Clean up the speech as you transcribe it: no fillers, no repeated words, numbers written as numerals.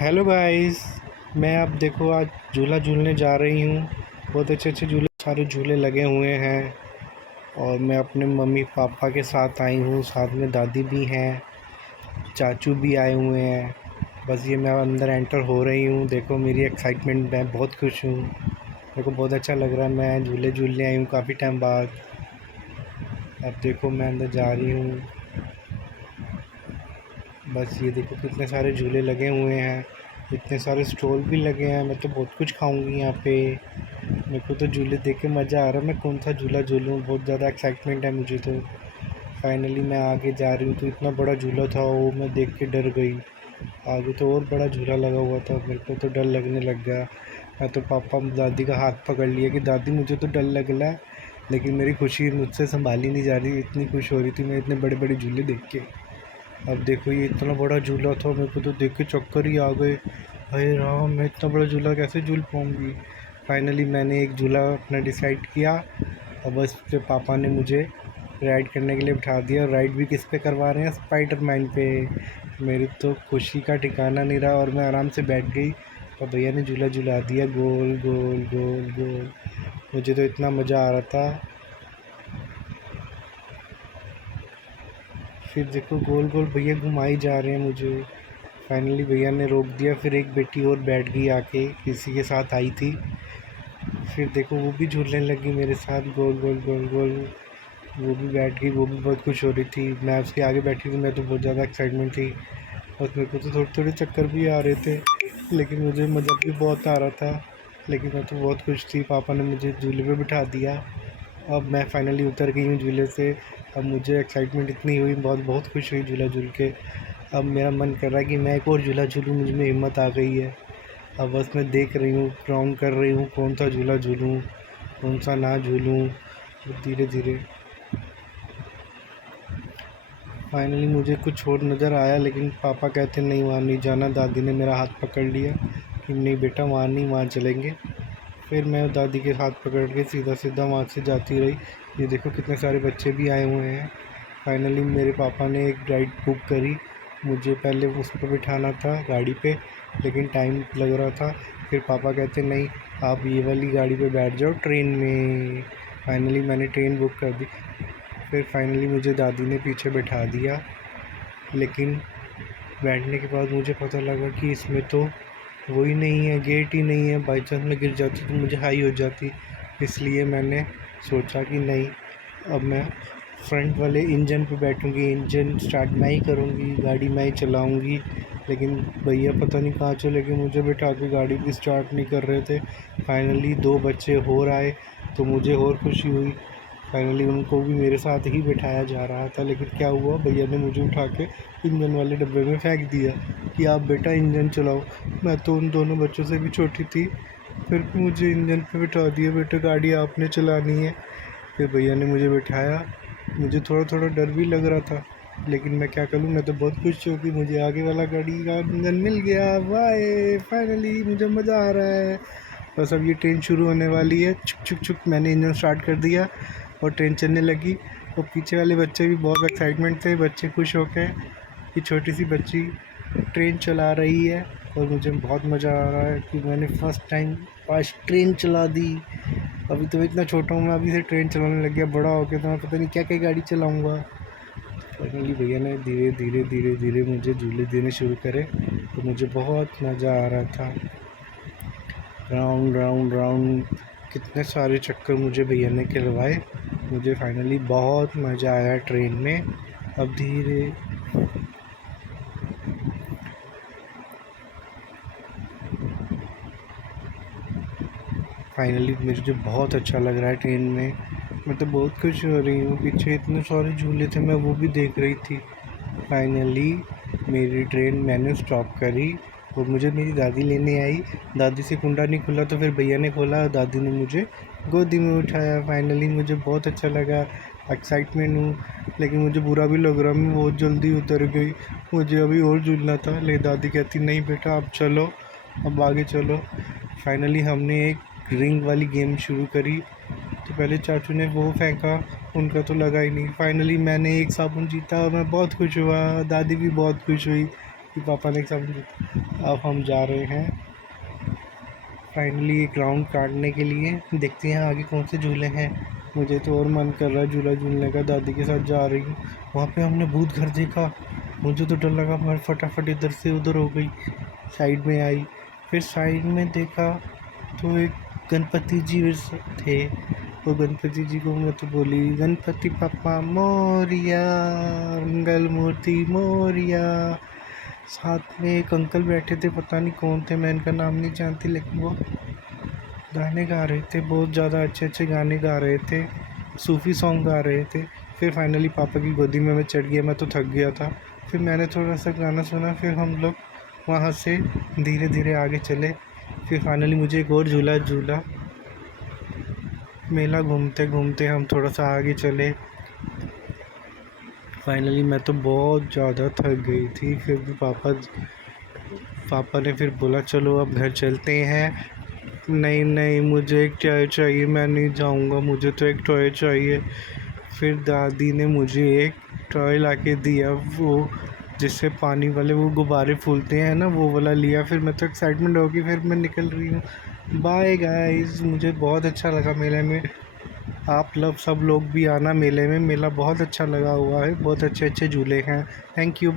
Hello guys. मैं अब देखो आज झूला झूलने जा रही हूँ। बहुत अच्छे अच्छे झूले, सारे झूले लगे हुए हैं। और मैं अपने मम्मी पापा के साथ आई हूँ, साथ में दादी भी हैं, चाचू भी आए हुए हैं। बस ये मैं अंदर एंटर हो रही हूँ। देखो मेरी एक्साइटमेंट, मैं बहुत खुश हूँ। मेरे को बहुत अच्छा लग रहा है, मैं झूले झूलने आई हूँ काफ़ी टाइम बाद। अब देखो मैं अंदर जा रही हूँ। बस ये देखो कितने सारे झूले लगे हुए हैं, इतने सारे स्टॉल भी लगे हैं। मैं तो बहुत कुछ खाऊंगी यहाँ पे। मेरे को तो झूले देख के मज़ा आ रहा है, मैं कौन सा झूला झूलूँ, बहुत ज़्यादा एक्साइटमेंट है मुझे तो। फाइनली मैं आगे जा रही हूँ तो इतना बड़ा झूला था वो, मैं देख के डर गई। आगे तो और बड़ा झूला लगा हुआ था, मेरे को तो डर लगने लग गया। मैं तो पापा दादी का हाथ पकड़ लिया कि दादी मुझे तो डर लग रहा है, लेकिन मेरी खुशी मुझसे संभाली नहीं जा रही, इतनी खुश हो रही थी मैं इतने बड़े बड़े झूले देख के। अब देखो ये इतना बड़ा झूला था, मेरे को तो देख के चक्कर ही आ गए। अरे राम, मैं इतना बड़ा झूला कैसे झूल पाऊँगी। फाइनली मैंने एक झूला अपना डिसाइड किया और बस फिर पापा ने मुझे राइड करने के लिए बिठा दिया। और राइड भी किस पे करवा रहे हैं, स्पाइडरमैन पे। मेरी तो खुशी का ठिकाना नहीं रहा और मैं आराम से बैठ गई और भैया ने झूला झुला दिया गोल गोल गोल गोल। मुझे तो इतना मज़ा आ रहा था। फिर देखो गोल गोल भैया घुमाई जा रहे हैं मुझे। फाइनली भैया ने रोक दिया, फिर एक बेटी और बैठ गई आके, किसी के साथ आई थी। फिर देखो वो भी झूलने लगी मेरे साथ गोल गोल गोल गोल। वो भी बैठ गई, वो भी बहुत खुश हो रही थी। मैं उसके आगे बैठी थी, मैं तो बहुत ज़्यादा एक्साइटमेंट थी। और मेरे को तो थोड़े थोड़े चक्कर भी आ रहे थे, लेकिन मुझे मज़ा भी बहुत आ रहा था। लेकिन मैं तो बहुत खुश थी, पापा ने मुझे झूले पे बिठा दिया। अब मैं फाइनली उतर गई हूँ झूले से। अब मुझे एक्साइटमेंट इतनी हुई, बहुत बहुत खुश हुई झूला झूल के। अब मेरा मन कर रहा है कि मैं एक और झूला झूलूँ, मुझ में हिम्मत आ गई है। अब बस मैं देख रही हूँ, काउंट कर रही हूँ कौन सा झूला झूलूँ, कौन सा ना झूलूँ। धीरे धीरे फाइनली मुझे कुछ और नज़र आया, लेकिन पापा कहते नहीं वहाँ नहीं जाना। दादी ने मेरा हाथ पकड़ लिया कि नहीं बेटा वहाँ नहीं, वहाँ चलेंगे। फिर मैं दादी के हाथ पकड़ के सीधा सीधा वहाँ से जाती रही। ये देखो कितने सारे बच्चे भी आए हुए हैं। फाइनली मेरे पापा ने एक राइड बुक करी। मुझे पहले उस पर बिठाना था गाड़ी पे, लेकिन टाइम लग रहा था। फिर पापा कहते नहीं, आप ये वाली गाड़ी पे बैठ जाओ ट्रेन में। फाइनली मैंने ट्रेन बुक कर दी। फिर फाइनली मुझे दादी ने पीछे बैठा दिया, लेकिन बैठने के बाद मुझे पता लगा कि इसमें तो वही नहीं है, गेट ही नहीं है। बाई चांस मैं गिर जाती तो मुझे हाई हो जाती। इसलिए मैंने सोचा कि नहीं, अब मैं फ्रंट वाले इंजन पे बैठूंगी, इंजन स्टार्ट मैं ही करूंगी, गाड़ी मैं ही चलाऊंगी। लेकिन भैया पता नहीं कहाँ चले गए, मुझे बैठा के गाड़ी भी स्टार्ट नहीं कर रहे थे। फाइनली दो बच्चे और आए तो मुझे और खुशी हुई। फाइनली उनको भी मेरे साथ ही बिठाया जा रहा था, लेकिन क्या हुआ, भैया ने मुझे उठा के इंजन वाले डब्बे में फेंक दिया कि आप बेटा इंजन चलाओ। मैं तो उन दोनों बच्चों से भी छोटी थी, फिर भी मुझे इंजन पे बिठा दिया, बेटा गाड़ी आपने चलानी है। फिर भैया ने मुझे बिठाया। मुझे थोड़ा थोड़ा डर भी लग रहा था, लेकिन मैं क्या करूँ, मैं तो बहुत खुश हूँ कि मुझे आगे वाला गाड़ी का इंजन मिल गया। वाह, फाइनली मुझे मज़ा आ रहा है। बस अब ये ट्रेन शुरू होने वाली है। छुक छुक छुक, मैंने इंजन स्टार्ट कर दिया और ट्रेन चलने लगी। और पीछे वाले बच्चे भी बहुत एक्साइटमेंट थे, बच्चे खुश हो के कि छोटी सी बच्ची ट्रेन चला रही है। और मुझे बहुत मज़ा आ रहा है कि मैंने फ़र्स्ट टाइम फास्ट ट्रेन चला दी। अभी तो इतना छोटा हूँ, मैं अभी से ट्रेन चलाने लग गया। बड़ा हो गया तो मैं पता नहीं क्या क्या गाड़ी चलाऊँगा। फाइनली भैया ने धीरे धीरे धीरे धीरे मुझे झूले देने शुरू करे, तो मुझे बहुत मज़ा आ रहा था। राउंड राउंड राउंड कितने सारे चक्कर मुझे भैया ने खिलवाए। मुझे फाइनली बहुत मज़ा आया ट्रेन में। अब धीरे फाइनली मुझे बहुत अच्छा लग रहा है ट्रेन में। मैं तो बहुत खुश हो रही हूँ। पीछे इतने सारे झूले थे, मैं वो भी देख रही थी। फाइनली मेरी ट्रेन मैंने स्टॉप करी और मुझे मेरी दादी लेने आई। दादी से कुंडा नहीं खुला तो फिर भैया ने खोला और दादी ने मुझे गोदी में उठाया। फाइनली मुझे बहुत अच्छा लगा, एक्साइटमेंट हूँ, लेकिन मुझे बुरा भी लग रहा, मैं बहुत जल्दी उतर गई। मुझे अभी और झूलना था, लेकिन दादी कहती नहीं बेटा अब चलो, अब आगे चलो। फाइनली हमने एक रिंग वाली गेम शुरू करी। तो पहले चाचू ने वो फेंका, उनका तो लगा ही नहीं। फाइनली मैंने एक साबुन जीता और मैं बहुत खुश हुआ, दादी भी बहुत खुश हुई। कि पापा ने समझा। अब हम जा रहे हैं फाइनली एक राउंड काटने के लिए, देखते हैं आगे कौन से झूले हैं। मुझे तो और मन कर रहा है झूला झूलने का, दादी के साथ जा रही हूँ। वहाँ पे हमने भूत घर देखा, मुझे तो डर लगा, मैं फटाफट इधर से उधर हो गई, साइड में आई। फिर साइड में देखा तो एक गणपति जी थे। वो गणपति जी को मैं तो बोली, गणपति पापा मोरिया, मंगल मूर्ति मोरिया। साथ में एक अंकल बैठे थे, पता नहीं कौन थे, मैं इनका नाम नहीं जानती, लेकिन वो गाने गा रहे थे, बहुत ज़्यादा अच्छे अच्छे गाने गा रहे थे, सूफ़ी सॉन्ग गा रहे थे। फिर फाइनली पापा की गोदी में मैं चढ़ गया, मैं तो थक गया था। फिर मैंने थोड़ा सा गाना सुना, फिर हम लोग वहाँ से धीरे धीरे आगे चले। फिर फाइनली मुझे एक और झूला झूला। मेला घूमते घूमते हम थोड़ा सा आगे चले। फाइनली मैं तो बहुत ज़्यादा थक गई थी, फिर भी पापा ने फिर बोला चलो अब घर चलते हैं। नहीं नहीं, मुझे एक टॉय चाहिए, मैं नहीं जाऊंगा, मुझे तो एक टॉय चाहिए। फिर दादी ने मुझे एक टॉय लाके दिया, वो जिससे पानी वाले वो गुब्बारे फूलते हैं ना, वो वाला लिया। फिर मैं तो एक्साइटमेंट होगी, फिर मैं निकल रही हूँ। बाय गाइस, मुझे बहुत अच्छा लगा मेले में। आप सब लोग भी आना मेले में, मेला बहुत अच्छा लगा हुआ है, बहुत अच्छे अच्छे झूले हैं। Thank you.